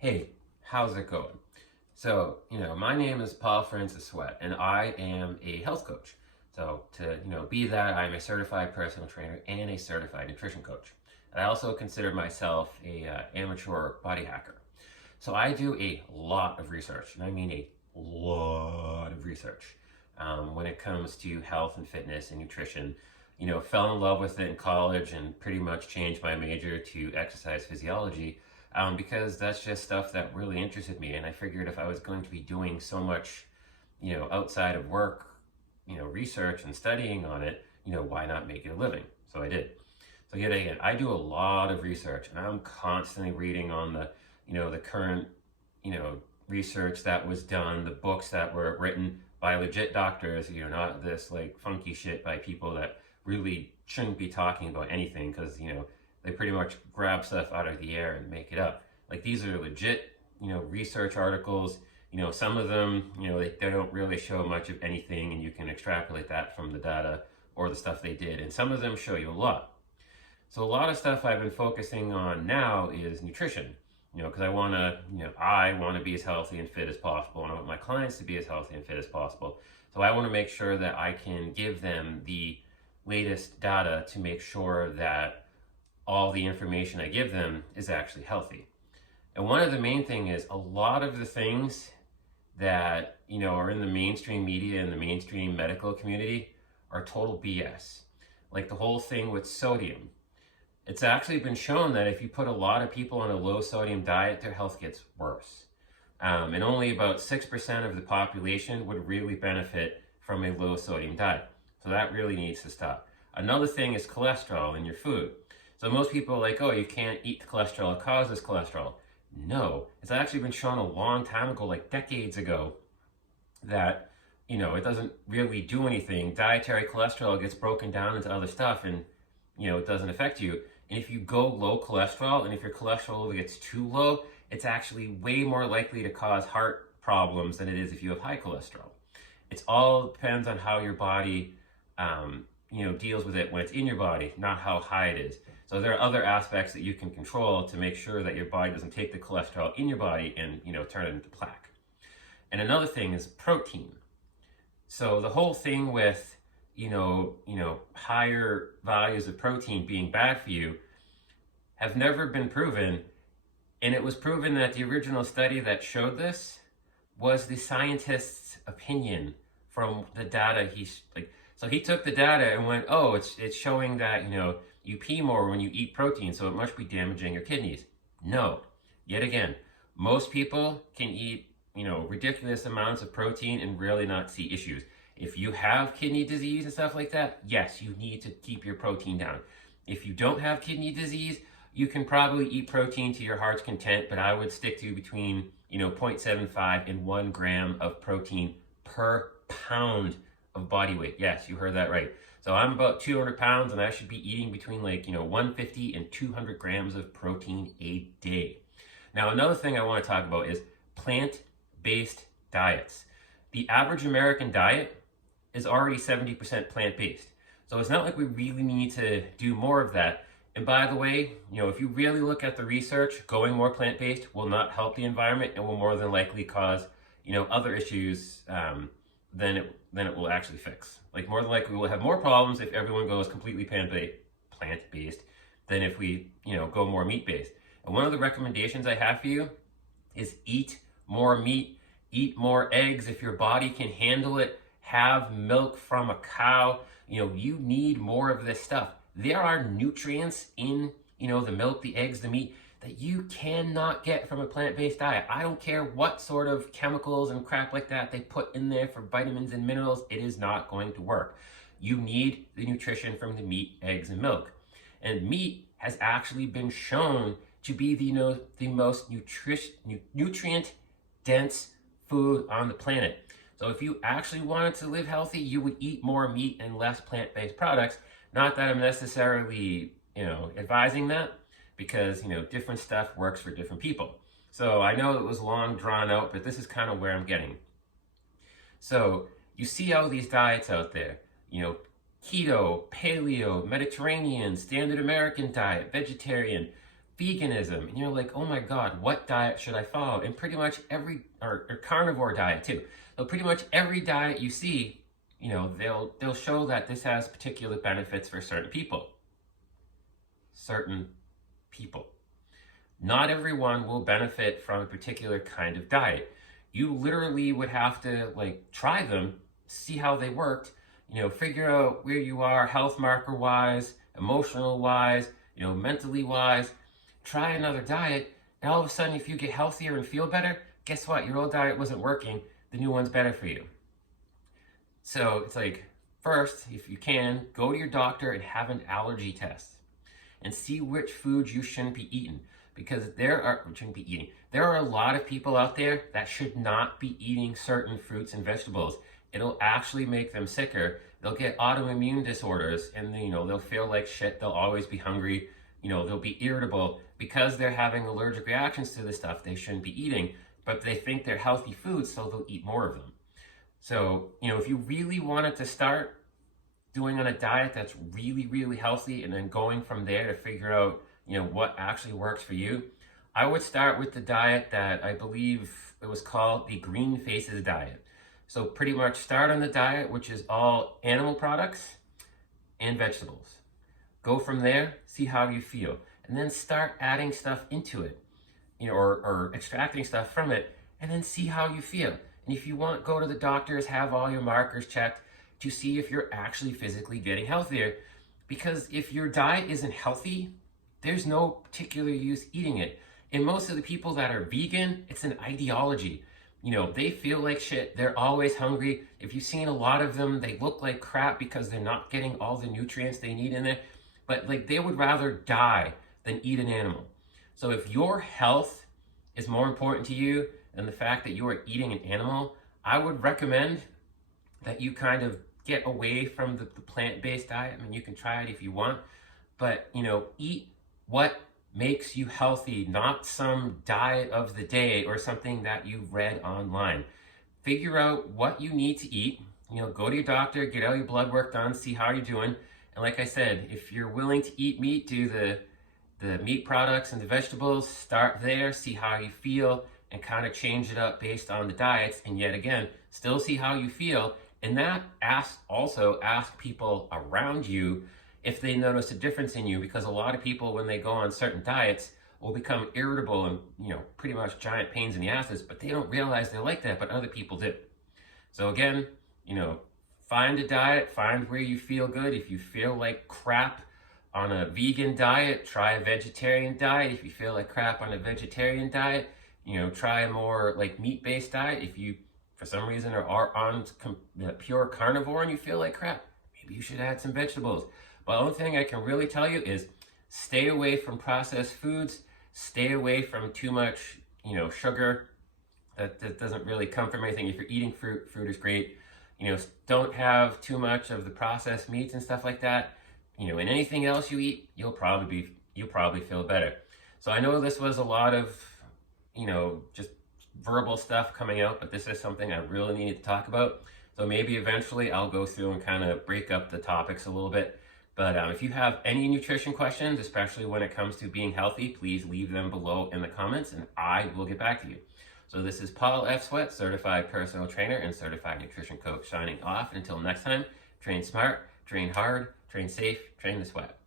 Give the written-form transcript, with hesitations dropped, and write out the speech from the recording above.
Hey, how's it going? So, my name is Paul Francis Sweat, and I am a health coach. So, to, be that, I'm a certified personal trainer and a certified nutrition coach. And I also consider myself a amateur body hacker. So, I do a lot of research, and I mean a lot of research when it comes to health and fitness and nutrition. Fell in love with it in college and pretty much changed my major to exercise physiology because that's just stuff that really interested me. And I figured if I was going to be doing so much, outside of work, research and studying on it, why not make it a living? So I did. So yet again, I do a lot of research and I'm constantly reading on the current, research that was done, the books that were written by legit doctors, not this like funky shit by people that really shouldn't be talking about anything because, they pretty much grab stuff out of the air and make it up. Like these are legit, research articles. Some of them, they don't really show much of anything, and you can extrapolate that from the data or the stuff they did. And some of them show you a lot. So a lot of stuff I've been focusing on now is nutrition. Because I want to be as healthy and fit as possible, and I want my clients to be as healthy and fit as possible. So I want to make sure that I can give them the latest data to make sure that all the information I give them is actually healthy. And one of the main thing is a lot of the things that, are in the mainstream media and the mainstream medical community are total BS. Like the whole thing with sodium. It's actually been shown that if you put a lot of people on a low sodium diet, their health gets worse. And only about 6% of the population would really benefit from a low sodium diet. So that really needs to stop. Another thing is cholesterol in your food. So most people are like, oh, you can't eat the cholesterol, it causes cholesterol. No, it's actually been shown a long time ago, like decades ago, that, it doesn't really do anything. Dietary cholesterol gets broken down into other stuff and, it doesn't affect you. And if you go low cholesterol and if your cholesterol gets too low, it's actually way more likely to cause heart problems than it is if you have high cholesterol. It all depends on how your body, deals with it when it's in your body, not how high it is. So there are other aspects that you can control to make sure that your body doesn't take the cholesterol in your body and, turn it into plaque. And another thing is protein. So the whole thing with, higher values of protein being bad for you have never been proven. And it was proven that the original study that showed this was the scientist's opinion from the data so he took the data and went, oh, it's showing that, you pee more when you eat protein, so it must be damaging your kidneys. No. Yet again, most people can eat, ridiculous amounts of protein and really not see issues. If you have kidney disease and stuff like that, yes, you need to keep your protein down. If you don't have kidney disease, you can probably eat protein to your heart's content, but I would stick to between, 0.75 and 1 gram of protein per pound of body weight. Yes, you heard that right. So I'm about 200 pounds and I should be eating between 150 and 200 grams of protein a day. Now, another thing I want to talk about is plant-based diets. The average American diet is already 70% plant-based. So it's not like we really need to do more of that. And by the way, if you really look at the research, going more plant-based will not help the environment and will more than likely cause, other issues than it will actually fix. Like more than likely we'll have more problems if everyone goes completely plant-based than if we, go more meat-based. And one of the recommendations I have for you is eat more meat, eat more eggs if your body can handle it, have milk from a cow. You need more of this stuff. There are nutrients in, the milk, the eggs, the meat that you cannot get from a plant-based diet. I don't care what sort of chemicals and crap like that they put in there for vitamins and minerals, it is not going to work. You need the nutrition from the meat, eggs, and milk. And meat has actually been shown to be the most nutrient-dense food on the planet. So if you actually wanted to live healthy, you would eat more meat and less plant-based products. Not that I'm necessarily, advising that, because, different stuff works for different people. So I know it was long drawn out, but this is kind of where I'm getting. So you see all these diets out there, keto, paleo, Mediterranean, standard American diet, vegetarian. veganism, and you're like, oh my God, what diet should I follow? And pretty much or carnivore diet too. So pretty much every diet you see, they'll show that this has particular benefits for certain people. Certain people. Not everyone will benefit from a particular kind of diet. You literally would have to try them, see how they worked, figure out where you are health marker wise, emotional wise, mentally wise. Try another diet, and all of a sudden, if you get healthier and feel better, guess what? Your old diet wasn't working. The new one's better for you. So it's first, if you can, go to your doctor and have an allergy test and see which foods you shouldn't be eating. Because there are a lot of people out there that should not be eating certain fruits and vegetables. It'll actually make them sicker. They'll get autoimmune disorders, and they'll feel like shit. They'll always be hungry. They'll be irritable because they're having allergic reactions to the stuff they shouldn't be eating, but they think they're healthy foods, so they'll eat more of them. So, if you really wanted to start doing on a diet that's really, really healthy and then going from there to figure out, what actually works for you, I would start with the diet that I believe it was called the Green Faces diet. So pretty much start on the diet, which is all animal products and vegetables. Go from there, see how you feel, and then start adding stuff into it, or extracting stuff from it, and then see how you feel. And if you want, go to the doctors, have all your markers checked to see if you're actually physically getting healthier. Because if your diet isn't healthy, there's no particular use eating it. And most of the people that are vegan, it's an ideology. They feel like shit. They're always hungry. If you've seen a lot of them, they look like crap because they're not getting all the nutrients they need in there. But they would rather die than eat an animal. So if your health is more important to you than the fact that you are eating an animal, I would recommend that you kind of get away from the plant-based diet. I mean, you can try it if you want, but eat what makes you healthy, not some diet of the day or something that you've read online. Figure out what you need to eat. Go to your doctor, get all your blood work done, see how you're doing. And like I said, if you're willing to eat meat, do the meat products and the vegetables, start there, see how you feel, and kind of change it up based on the diets. And yet again, still see how you feel. And that also ask people around you if they notice a difference in you, because a lot of people, when they go on certain diets, will become irritable and, pretty much giant pains in the asses, but they don't realize they're like that, but other people do. So again, find a diet, find where you feel good. If you feel like crap on a vegan diet, try a vegetarian diet. If you feel like crap on a vegetarian diet, try a more meat-based diet. If you, for some reason, are on pure carnivore and you feel like crap, maybe you should add some vegetables. But the only thing I can really tell you is stay away from processed foods, stay away from too much, sugar. That doesn't really come from anything. If you're eating fruit is great. Don't have too much of the processed meats and stuff like that. And anything else you eat, you'll probably feel better. So I know this was a lot of, just verbal stuff coming out, but this is something I really needed to talk about. So maybe eventually I'll go through and kind of break up the topics a little bit. But if you have any nutrition questions, especially when it comes to being healthy, please leave them below in the comments and I will get back to you. So this is Paul F. Sweat, certified personal trainer and certified nutrition coach, signing off. Until next time, train smart, train hard, train safe, train the sweat.